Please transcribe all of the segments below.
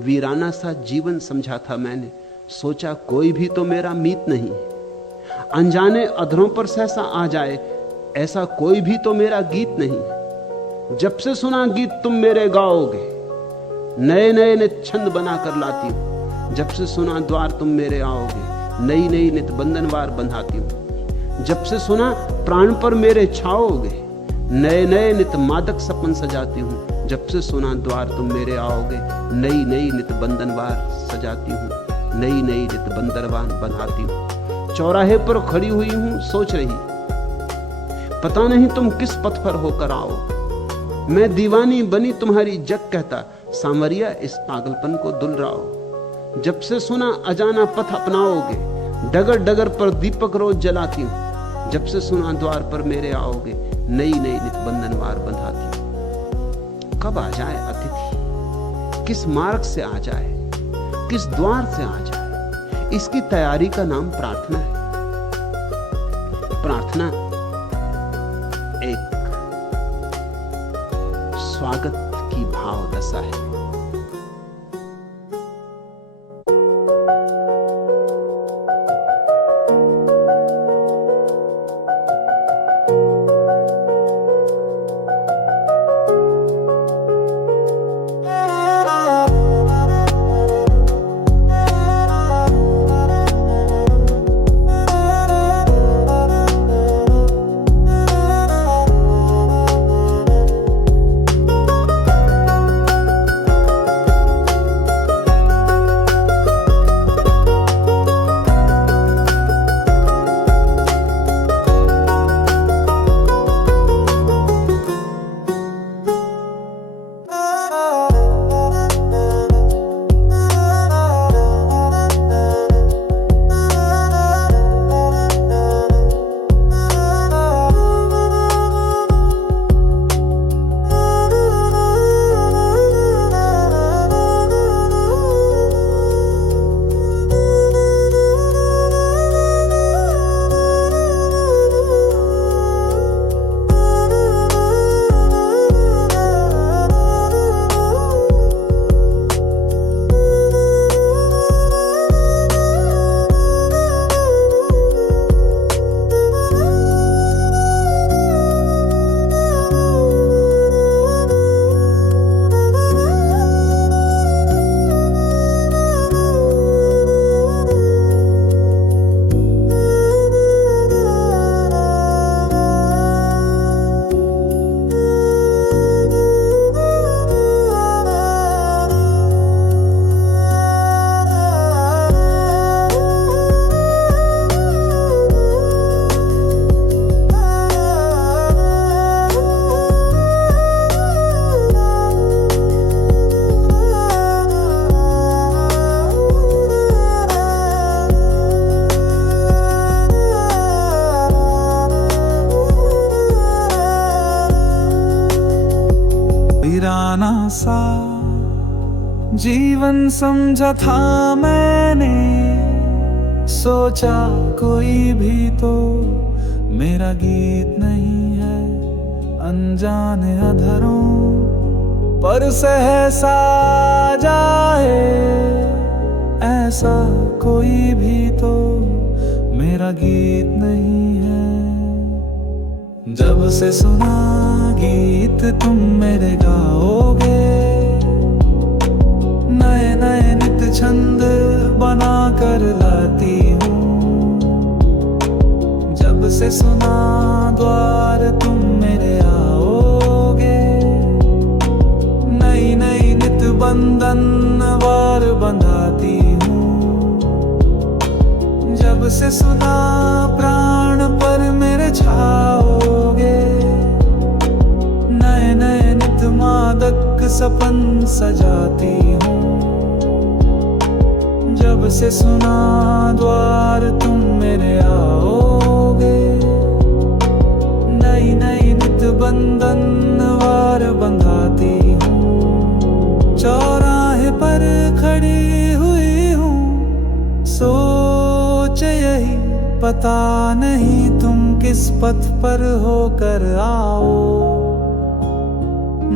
वीराना सा जीवन समझा था मैंने, सोचा कोई भी तो मेरा मीत नहीं। अनजाने अधरों पर सहसा आ जाए, ऐसा कोई भी तो मेरा गीत नहीं। जब से सुना गीत तुम मेरे गाओगे, नए नए नित छंद बनाकर लाती हूं। जब से सुना द्वार तुम मेरे आओगे, नई नई नित बंधनवार बंधाती हूं। जब से सुना प्राण पर मेरे छाओगे, नए नए नित मादक सपन सजाती हूं। जब से सुना द्वार तुम मेरे आओगे, नई नई नित बंधनवार सजाती हूं, नई नई नित बंदरवान बंधाती हूं। चौराहे पर खड़ी हुई हूं सोच रही, पता नहीं तुम किस पथ पर होकर आओ। मैं दीवानी बनी तुम्हारी जग कहता, सांवरिया इस पागलपन को दुलराओ। जब से सुना अजाना पथ अपनाओगे, डगर डगर पर दीपक रोज जलाती हूं। जब से सुना द्वार पर मेरे आओगे, नई नई नित बंधनवार बंधाती हूं। कब आ जाए अतिथि, किस मार्ग से आ जाए, किस द्वार से आ जाए, इसकी तैयारी का नाम प्रार्थना है। प्रार्थना एक स्वागत की भाव दशा है। सा जीवन समझा था मैंने, सोचा कोई भी तो मेरा गीत नहीं है। अनजाने अधरों पर सहसा जाए, ऐसा कोई भी तो मेरा गीत नहीं है। जब से सुना गीत तुम मेरे गाओगे, नए नए नित छंद बना कर लाती हूँ। जब से सुना द्वार तुम मेरे आओगे, नई नई नित बंधन वार बंधाती हूँ। जब से सुना प्राण पर मेरे छाओगे, नए नए नित मादक सपन सजाती हूँ। जब से सुना द्वार तुम मेरे आओगे, नई नई नित बंधन वार बंधाती हूँ। चौराहे पर खड़ी हुई हूँ, सोच यही पता नहीं तुम किस पथ पर होकर आओ।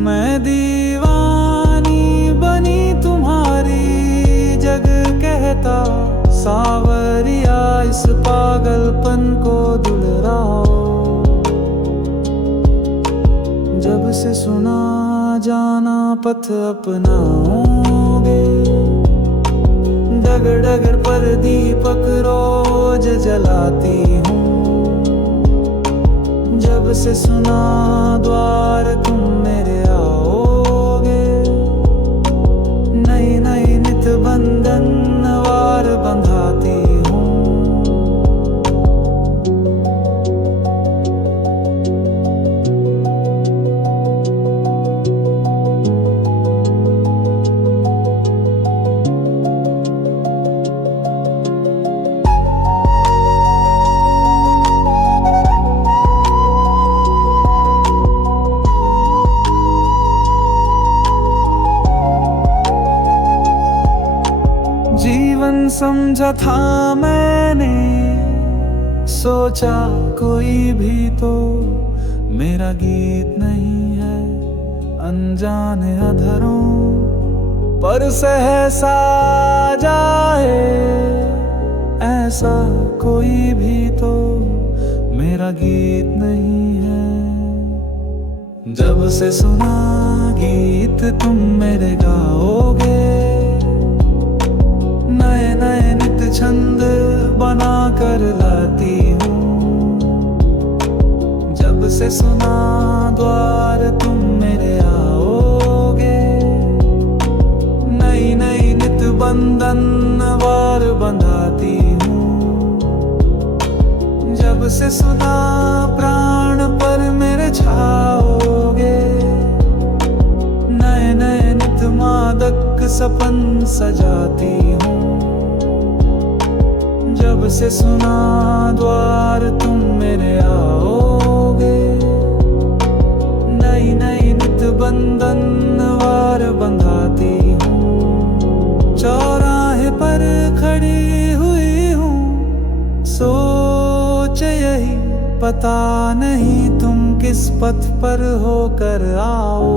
मैं दीवानी बनी तुम्हारी सुना जाना पथ अपनाओगे। डगर डगर पर दीपक रोज जलाती हूँ। जब से सुना द्वार तुम मेरे आओगे। नई नई नित बंधन वार बंधाती हूँ। जीवन समझा था मैंने, सोचा कोई भी तो मेरा गीत नहीं है। अनजाने अधरों पर सहसा जाए, ऐसा कोई भी तो मेरा गीत नहीं है। जब से सुना गीत तुम मेरे गाओगे। नए नए नित छंद बना कर लाती हूँ। जब से सुना द्वार तुम मेरे आओगे। नई नई नित बंधन वार बंधाती हूँ। जब से सुना प्राण पर मेरे छाओगे। नए नए नित मादक सपन सजाती हूँ। जब से सुना द्वार तुम मेरे आओगे। नई नई नित बंधन वार बंधाती हूँ। चौराहे पर खड़ी हुई हूँ, सोच यही पता नहीं तुम किस पथ पर होकर आओ।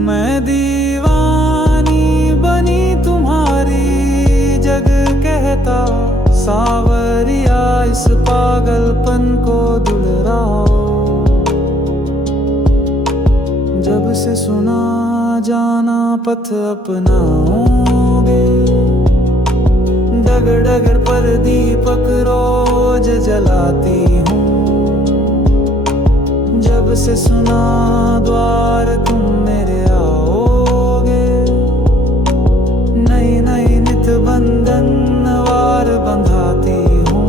मैं दीवानी बनी तुम्हारी, जग कहता सावरिया इस पागलपन को दुलराओ। जब से सुना जाना पथ अपनाओगे। डगर डगर पर दीपक रोज जलाती हूँ। जब से सुना द्वार तुम मेरे आओगे। नई नई नित बंधन वार बंधाती हूँ।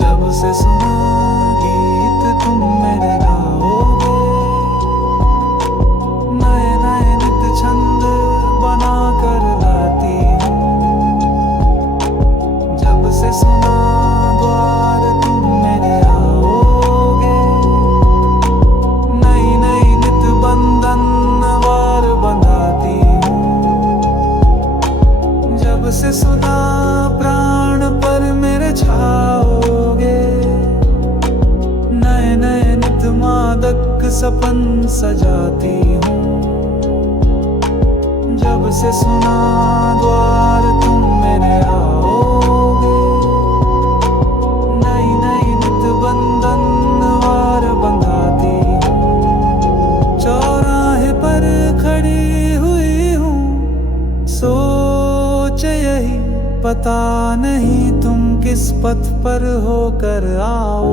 जब से सुना गीत तुम मेरे गाओगे। नए नए नित छंद बना कर लाती हूँ। जब से सुना द्वार तुम मेरे आओगे। नई नई नित बंधन वार बंधाती हूँ। जब से सुना प्राण पर मेरे छाओगे। नए नए नित मादक सपन सजाती हूँ। जब से सुना द्वार तुम मेरे आओगे। नई नई नित बंधन वार बंधाती हूँ। चौराहे पर खड़ी हुई हूँ, सोच यही पता नहीं तुम किस पथ पर होकर आओ।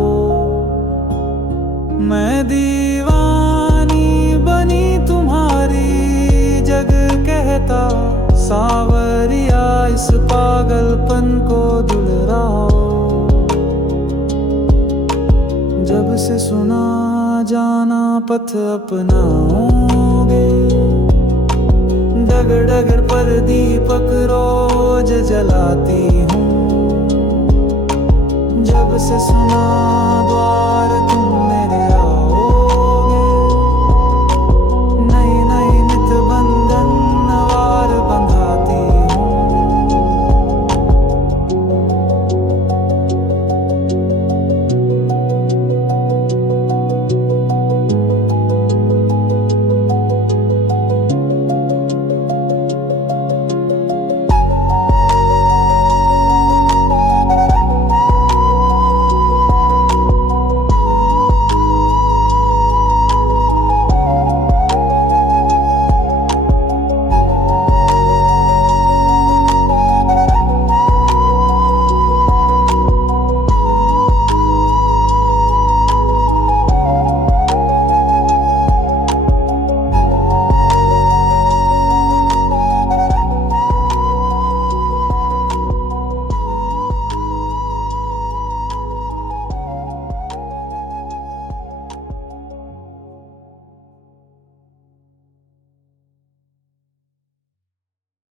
मैं दीवानी बनी तुम्हारी, जग कहता सावरिया इस पागलपन को दुलराओ। जब से सुना जाना पथ अपनाओगे। डगर डगर पर दीपक रोज जलाती हूँ। जब से सुना